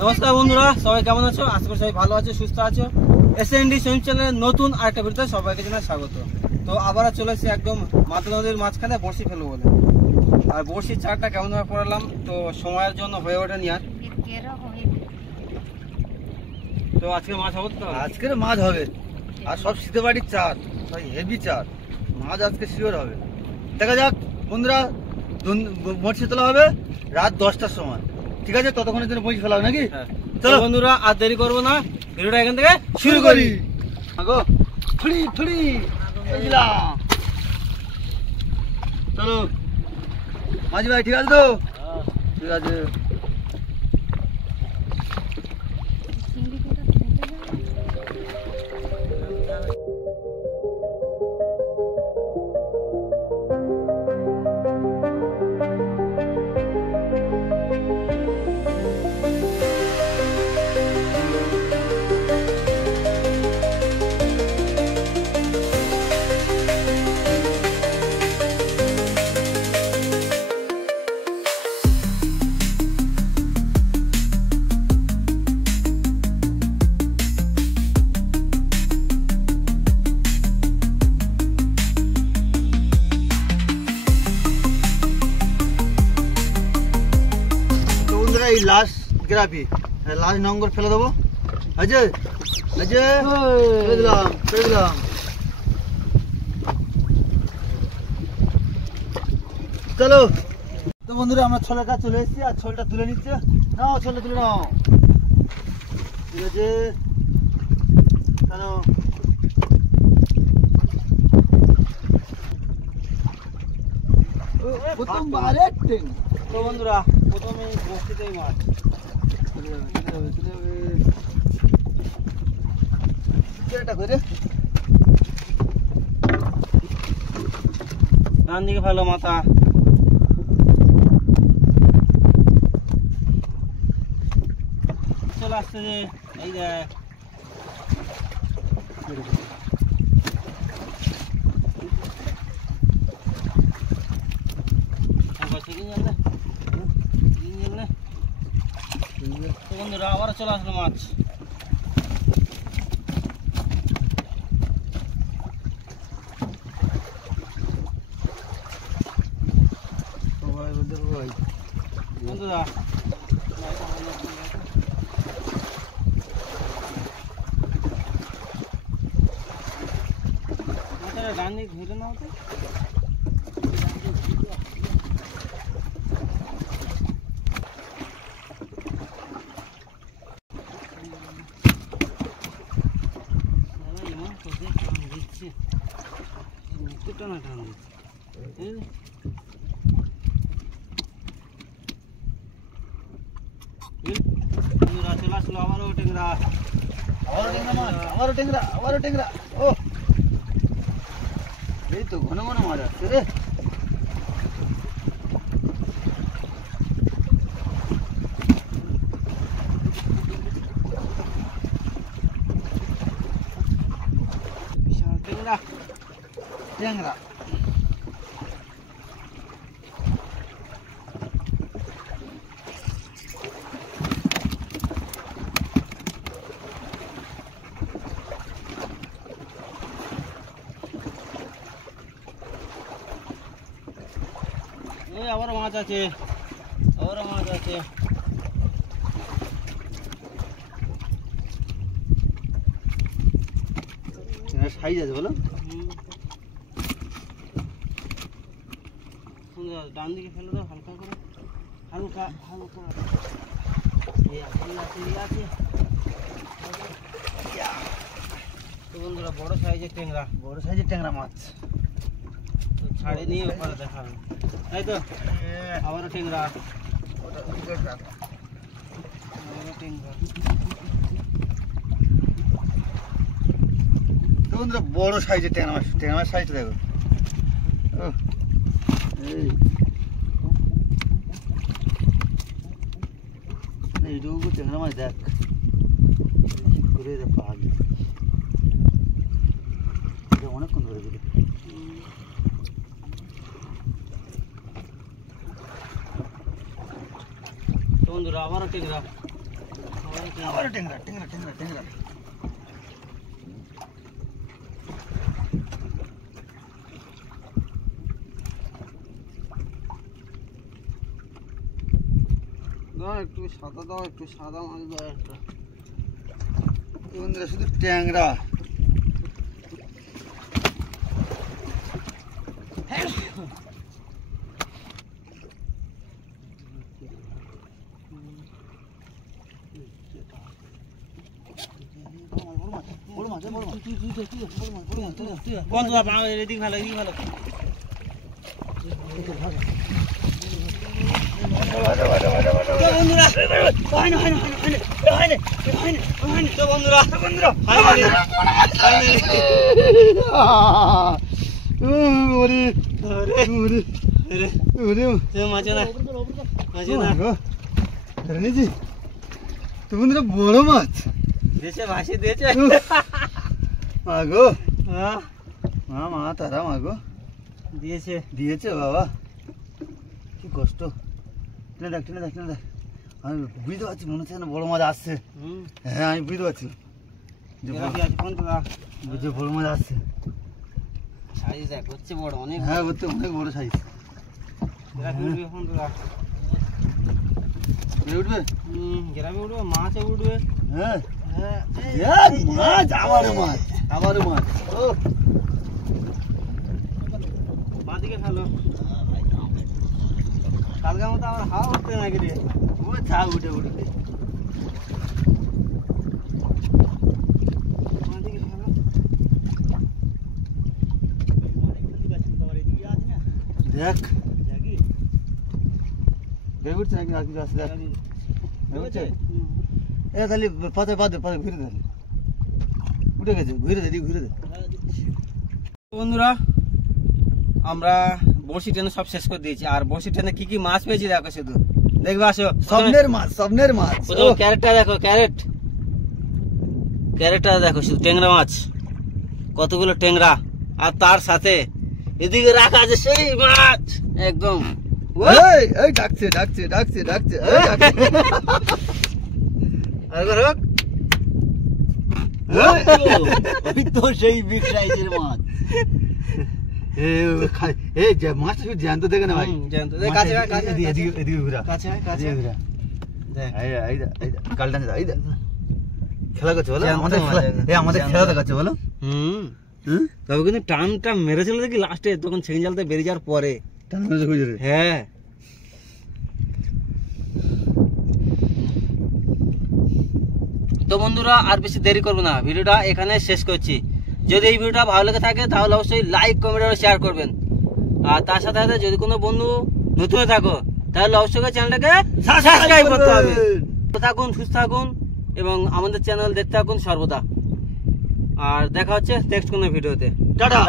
নমস্কার বন্ধুরা, সবাই কেমন আছো? আশা করি সবাই ভালো আছো, সুস্থ আছো। এসএনডি সুইম চ্যানেলের নতুন আরেকটা ভিডিওতে সবাইকে জানাই স্বাগত। তো আবারও চলে এসেছি একদম মাতলা নদীর মাঝখানে বড়শি ফেলবো বলে। আর বড়শির চারটা কেমনভাবে পড়ালাম, তো সময়ের জন্য হয়ে ওঠেনি আর। তো আজকে মাছ হবে তো? আজকের মাছ হবে, আর সব শীতে বাড়ির চার, সব হেভি চার মাছ আজকে শিওর হবে। দেখা যাক বন্ধুরা, বড়শি তোলা হবে রাত 10টার সময়, ঠিক আছে? ততক্ষণের জন্য বড়শি ফেলা হবে নাকি? চলো বন্ধুরা, আর দেরি করবো না, ভিডিওটা এখান থেকে শুরু করি। আগো থুড়ি থুড়ি চলো মাঝি ভাই, ঠিক আছে তো? ঠিক আছে। এই লাস্ট গ্রাফি, লাস্ট নম্বর ফেলে দেবো। আছে আছে, ফেলে দিলাম ফেলে দিলাম। চলো তো বন্ধুরা, আমরা ছোলের কাছে চলে এসেছি, আর ছোলটা তুলে নিচ্ছে। নাও ছোলটা তুলে নাও, ঠিক আছে? চলো প্রথমবারে ট্রেন। তো বন্ধুরা, প্রথমে বস্তিতেই মাছ ডান দিকে ভালো মাথা। চলে আসছে যে এই দেখ, বন্ধুরা আবার চলে আসলো মাছ। বন্ধুরা ডান দিক ধরে নাও তো। চলে আসলো আবারও টেংরা, আবারও টেংরা, আবারও টেংরা। ও এই তো ঘন ঘন মাছ আসছে রে। বিশাল টেংরা টেংরা। এই আবারও মাছ আছে, আবারও মাছ আছে। সাইজ আছে বলো। ডান দিকে ফেলে দাও হালকা করে, হালকা হালকা। তো বন্ধুরা, বড় সাইজের টেংরা, বড় সাইজের টেংরা মাছ ছাড়ে নিয়ে ওখানে দেখাবে, তাই তো? আবারও টেংরা, আবারও টেংরা। তো বন্ধুরা, বড় সাইজের টেংরা মাছ, টেংরা মাছ সাইজটা দেখো। এইটুকু টেংরা মাছ দেখ, ঘুরে দেখ। তো বন্ধুরা আবারও টেংরা, আবার টেংরা টেংরা টেংরা টেংরা। দাও একটু সাদা দাও, একটু সাদা মাছ দাও একটা। বন্ধুরা শুধু ট্যাংরা। বন্ধুরা এদিক ভালো, এদিক ভালো। বন্ধুরা বড় মাছ দেশে ভাসি দিয়েছে। মাগো মা তারা মাগো দিয়েছে দিয়েছে বাবা, কি কষ্ট। টেনে দেখ টেনে দেখ টেনে দেখ। আমি বুঝতে পারছি মনে হচ্ছে না বড় মাছ আসছে। হ্যাঁ আমি বুঝতে পারছি যে বড় মাছ আসছে। সাইজ দেখ হচ্ছে বড়, অনেক। হ্যাঁ হচ্ছে অনেক বড় সাইজ। উঠবে গ্রামে উঠবে, মাছে উঠবে। হ্যাঁ হ্যাঁ মাছ, আবারও মাছ, আবারও মাছ। ও বাঁদিকে ফেলো, কালকের মতো আমার হাওয়া উঠতে নাকি রে। ও যা উঠে উঠবে। বাঁদিকে ফেলো। দেখ দেখ উঠছে নাকি আর কিছু আসছে দেখ। উঠছে এ তাহলে পাতে পাতে পাতে ঘুরে দে, উঠে গেছে, ঘুরে দে ঘুরে দে। বন্ধুরা আমরা বড়শি টেনে সব শেষ করে দিয়েছি, আর বড়শি টেনে কি কি মাছ পেয়েছি দেখো শুধু, দেখবে আসো। স্বপ্নের মাছ, স্বপ্নের মাছ। ক্যারেটটা দেখো, ক্যারেট, ক্যারেটটা দেখো শুধু, টেংরা মাছ, কতগুলো টেংরা, আর তার সাথে এদিকে রাখা আছে সেই মাছ একদম। এই এই ডাকছে ডাকছে ডাকছে ডাকছে এই ডাকছে। আরেকবার হোক। ওই তো সেই বিগ সাইজের মাছ। এই যে মাছ জ্যান্ত দেখে না ভাই, জ্যান্ত দেখ, কাছে আয়, কাছে আয়, এদিকে এদিকে ঘুরা, কাছে আয়, কাছে আয়। ঘুরা। দেখ এই এই এই কালটা এই খেলা করছে বলো, জ্যান্ত আমাদের মাছ, এই আমাদের খেলা দেখাচ্ছে বলো। তবে কিন্তু টানটা মেরেছিল দেখি লাস্টে, তখন ছেঙে জালতে বেরিয়ে যাওয়ার পরে। হ্যাঁ তো বন্ধুরা আর বেশি দেরি করবো না, ভিডিওটা এখানে শেষ করছি। যদি এই ভিডিওটা ভালো লেগে থাকে তাহলে অবশ্যই লাইক, কমেন্ট আর শেয়ার করবেন। আর তার সাথে সাথে যদি কোনো বন্ধু নতুন হয়ে থাকো তাহলে অবশ্যই চ্যানেলটাকে সাবস্ক্রাইব করতে হবে। থাকুন, সুস্থ থাকুন এবং আমাদের চ্যানেল দেখতে থাকুন সর্বদা। আর দেখা হচ্ছে নেক্সট কোনো ভিডিওতে। টাটা।